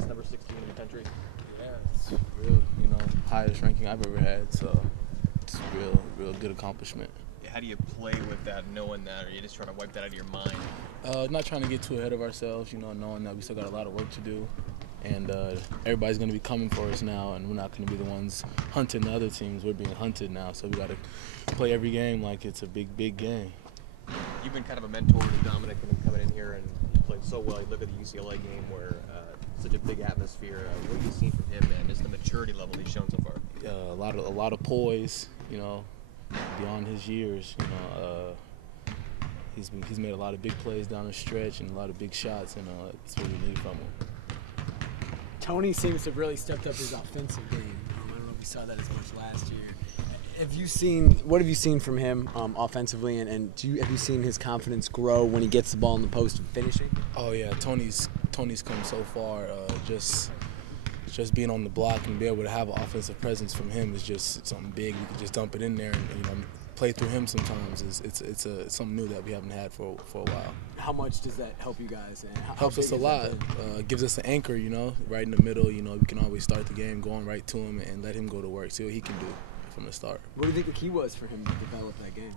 as number 16 in the country? Yeah, it's real, highest ranking I've ever had, so it's a real good accomplishment. How do you play with that, knowing that, or are you just trying to wipe that out of your mind? Not trying to get too ahead of ourselves, knowing that we still got a lot of work to do. And everybody's going to be coming for us now, and we're not going to be the ones hunting the other teams. We're being hunted now, so we got to play every game like it's a big, big game. You've been kind of a mentor to Dominic coming in here, and you played so well. You look at the UCLA game where such a big atmosphere. What have you seen from him, man? Just the maturity level he's shown so far. A lot of poise, beyond his years. He's made a lot of big plays down the stretch and a lot of big shots, and that's what we need from him. Tony seems to have really stepped up his offensive game. I don't know if you saw that as much last year. What have you seen from him offensively, and have you seen his confidence grow when he gets the ball in the post and finishing? Oh yeah, Tony's come so far. Just being on the block and be able to have an offensive presence from him is just something big. You can just dump it in there and play through him sometimes. It's something new that we haven't had for a while. How much does that help you guys? And helps us a lot. Gives us an anchor, right in the middle. We can always start the game going right to him and let him go to work, see what he can do from the start. What do you think the key was for him to develop that game?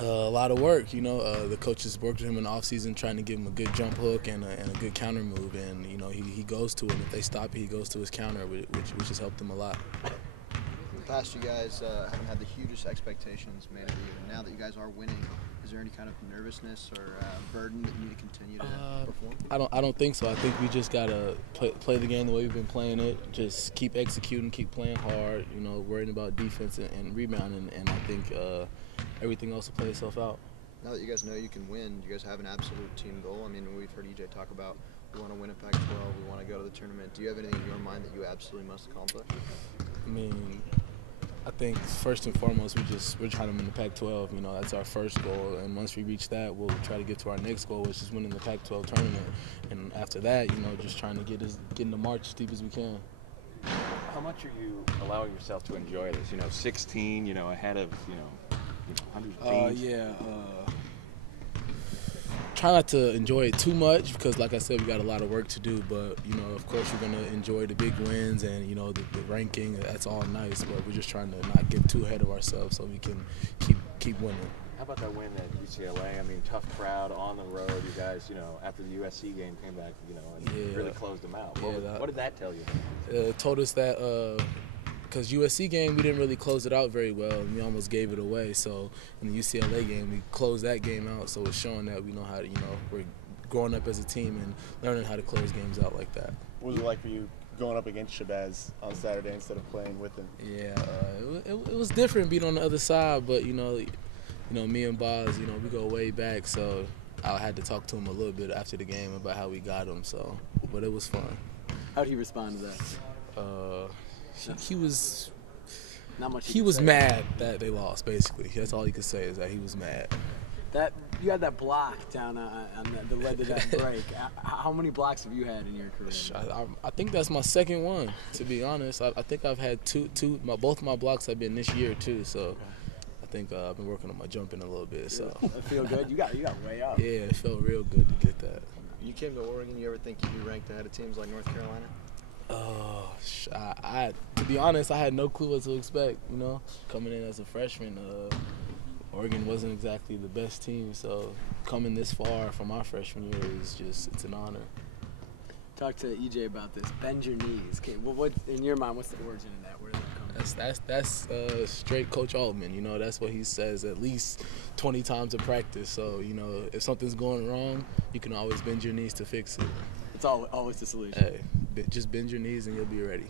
A lot of work, the coaches worked with him in the offseason trying to give him a good jump hook and a good counter move, and he goes to it. If they stop it, he goes to his counter, which has helped him a lot. In the past, you guys haven't had the hugest expectations, man, of the year. Now that you guys are winning, is there any kind of nervousness or burden that you need to continue to perform? I don't think so. I think we just gotta play the game the way we've been playing it. Just keep executing, keep playing hard. Worrying about defense and rebounding, and I think everything else will play itself out. Now that you guys know you can win, you guys have an absolute team goal. I mean, we've heard EJ talk about we want to win a Pac-12, we want to go to the tournament. Do you have anything in your mind that you absolutely must accomplish? I mean, I think first and foremost we're trying to win the Pac-12. That's our first goal, and once we reach that, we'll try to get to our next goal, which is winning the Pac-12 tournament. And after that, just trying to get in the march as deep as we can. How much are you allowing yourself to enjoy this? 16, ahead of hundreds of teams. Try not to enjoy it too much because, like I said, we got a lot of work to do. But of course, we're gonna enjoy the big wins and the ranking. That's all nice, but we're just trying to not get too ahead of ourselves so we can keep winning. How about that win at UCLA? I mean, tough crowd on the road. You guys, after the USC game came back, and really closed them out. What did that tell you? It told us that. Because USC game, we didn't really close it out very well, and we almost gave it away. So in the UCLA game, we closed that game out. So it's showing that we know how to, we're growing up as a team and learning how to close games out like that. What was it like for you going up against Shabazz on Saturday instead of playing with him? Yeah, it was different being on the other side, but me and Boz, we go way back. So I had to talk to him a little bit after the game about how we got him. So, but it was fun. How did he respond to that? He was not much. He was mad that they lost. Basically, that's all he could say is that he was mad. That you had that block down on the led to that break. How many blocks have you had in your career? I think that's my second one. To be honest, I think I've had two. Both my blocks have been this year too. So I think I've been working on my jumping a little bit. So that feel good. You got way up. Yeah, it felt real good to get that. You came to Oregon. You ever think you'd be ranked ahead of teams like North Carolina? To be honest, I had no clue what to expect. Coming in as a freshman, Oregon wasn't exactly the best team. So coming this far from our freshman year it's an honor. Talk to EJ about this. Bend your knees. Okay, what in your mind? What's the origin of that? Where did that come? That's straight Coach Altman. That's what he says at least 20 times a practice. So if something's going wrong, you can always bend your knees to fix it. It's always the solution. Hey, just bend your knees and you'll be ready.